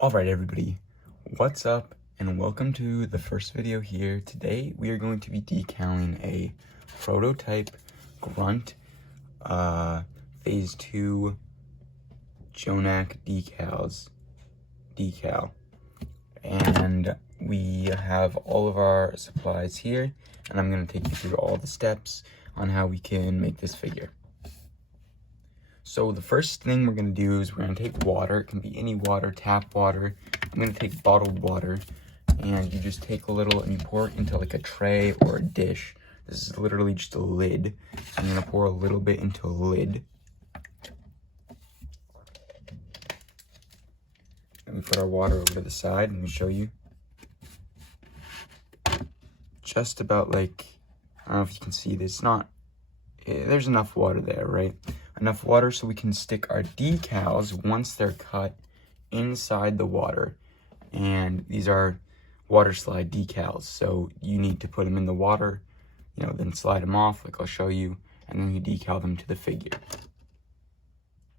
Alright everybody, what's up and welcome to the first video here. Today we are going to be decaling a prototype Grunt phase 2 Jonak decal. And we have all of our supplies here, and I'm going to take you through all the steps on how we can make this figure. So the first thing we're going to do is we're going to take water. It can be any water, tap water. I'm going to take bottled water, and you just take a little and you pour it into like a tray or a dish. This is literally just a lid. So I'm going to pour a little bit into a lid. And we put our water over to the side. Let me show you. Just about like, I don't know if you can see this. There's enough water there, right? Enough water so we can stick our decals once they're cut inside the water. And these are water slide decals, so you need to put them in the water, then slide them off like I'll show you, and then you decal them to the figure.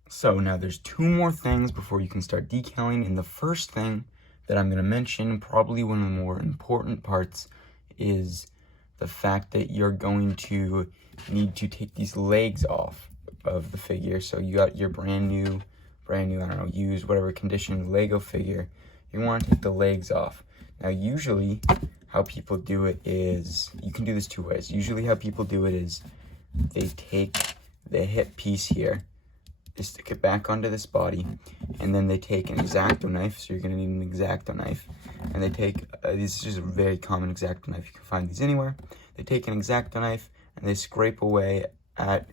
So now there's two more things before you can start decaling, and the first thing that I'm going to mention, probably one of the more important parts, is the fact that you're going to need to take these legs off of the figure. So you got your brand new, I don't know, used, whatever condition Lego figure. You want to take the legs off. Now, usually how people do it is, you can do this two ways. Usually how people do it is they take the hip piece here, they stick it back onto this body, and then they take an X-Acto knife. So you're going to need an X-Acto knife. And they take, this is just a very common X-Acto knife. You can find these anywhere. They take an X-Acto knife and they scrape away at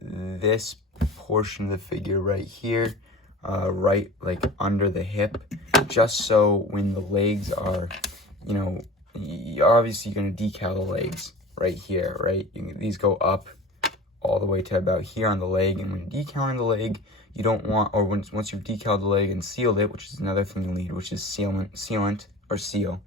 this portion of the figure right here, right like under the hip, just so when the legs are, obviously you're going to decal the legs right here, right? These go up all the way to about here on the leg, and when decaling the leg, you don't want, or once you've decaled the leg and sealed it, which is another thing you need, which is sealant or seal.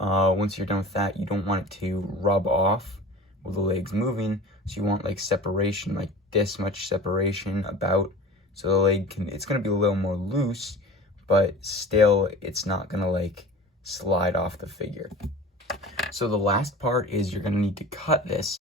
Once you're done with that, you don't want it to rub off with the legs moving, so you want like separation, like this much separation about, so the leg it's going to be a little more loose, but still it's not going to like slide off the figure. So the last part is you're going to need to cut this.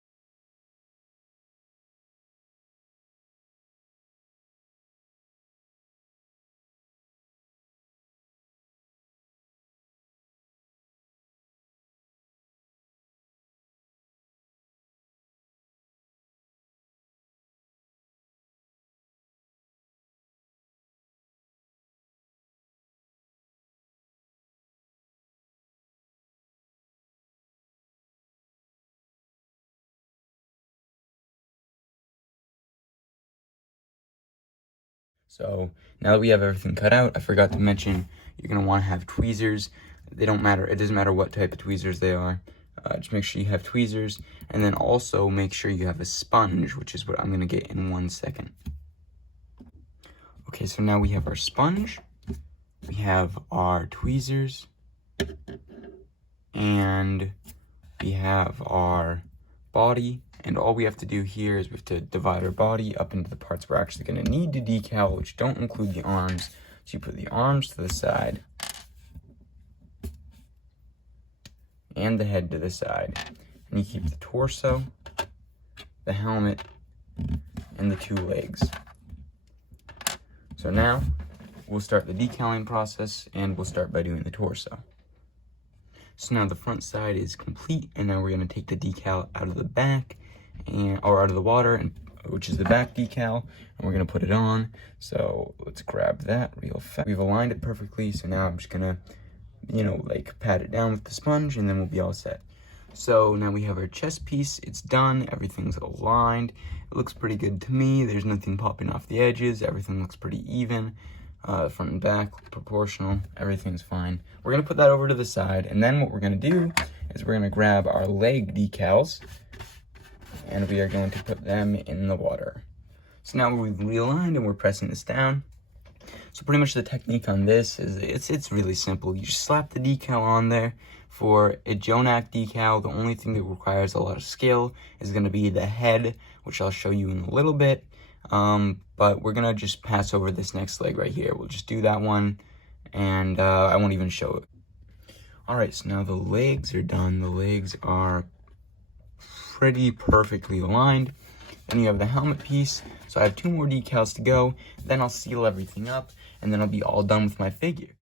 So now that we have everything cut out, I forgot to mention you're going to want to have tweezers. They don't matter. It doesn't matter what type of tweezers they are. Just make sure you have tweezers, and then also make sure you have a sponge, which is what I'm going to get in 1 second. Okay, so now we have our sponge, we have our tweezers, and we have our body. And all we have to do here is we have to divide our body up into the parts we're actually going to need to decal, which don't include the arms. So you put the arms to the side and the head to the side. And you keep the torso, the helmet, and the two legs. So now we'll start the decaling process, and we'll start by doing the torso. So now the front side is complete, and now we're going to take the decal out of the back, or out of the water, which is the back decal, and we're going to put it on. So let's grab that real fast. We've aligned it perfectly, so now I'm just going to, like pat it down with the sponge, and then we'll be all set. So now we have our chest piece. It's done. Everything's aligned. It looks pretty good to me. There's nothing popping off the edges. Everything looks pretty even. Front and back, proportional, everything's fine. We're going to put that over to the side, and then what we're going to do is we're going to grab our leg decals, and we are going to put them in the water. So now we've realigned and we're pressing this down. So pretty much the technique on this is it's really simple. You just slap the decal on there. For a Jonak decal, the only thing that requires a lot of skill is going to be the head, which I'll show you in a little bit. But we're going to just pass over this next leg right here. We'll just do that one, and I won't even show it. Alright, so now the legs are done. The legs are pretty perfectly aligned. Then you have the helmet piece. So I have 2 more decals to go. Then I'll seal everything up, and then I'll be all done with my figure.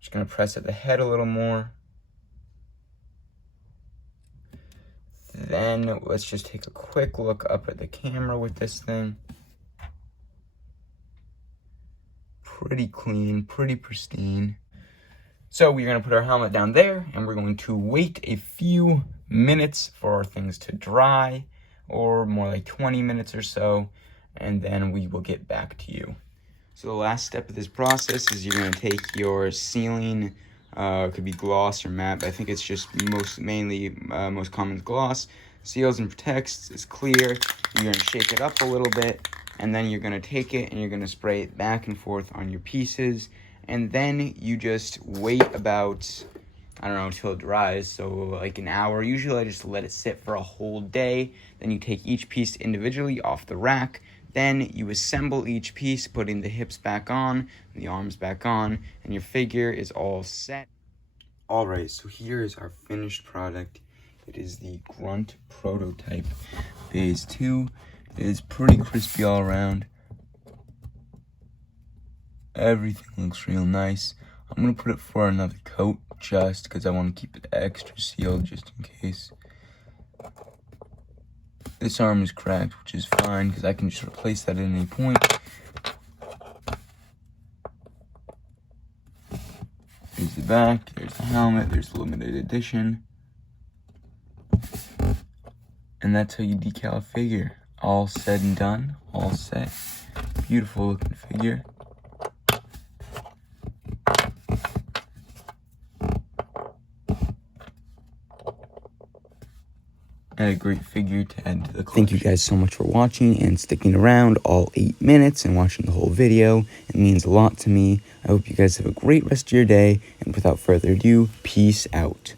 Just gonna press at the head a little more. Then let's just take a quick look up at the camera with this thing. Pretty clean, pretty pristine. So we're gonna put our helmet down there, and we're going to wait a few minutes for our things to dry, or more like 20 minutes or so, and then we will get back to you. So the last step of this process is you're gonna take your sealing, it could be gloss or matte, but I think it's just most common gloss, seals and protects, it's clear. You're gonna shake it up a little bit, and then you're gonna take it and you're gonna spray it back and forth on your pieces, and then you just wait about, I don't know, until it dries, so like an hour. Usually I just let it sit for a whole day. Then you take each piece individually off the rack. Then you assemble each piece, putting the hips back on, the arms back on, and your figure is all set. Alright, so here is our finished product. It is the Grunt prototype phase 2. It is pretty crispy all around. Everything looks real nice. I'm going to put it for another coat just because I want to keep it extra sealed just in case. This arm is cracked, which is fine because I can just replace that at any point. There's the back, there's the helmet, there's the limited edition. And that's how you decal a figure. All said and done, all set. Beautiful looking figure. And a great figure to add to the collection. Thank you guys so much for watching and sticking around all 8 minutes and watching the whole video. It means a lot to me. I hope you guys have a great rest of your day, and without further ado, peace out.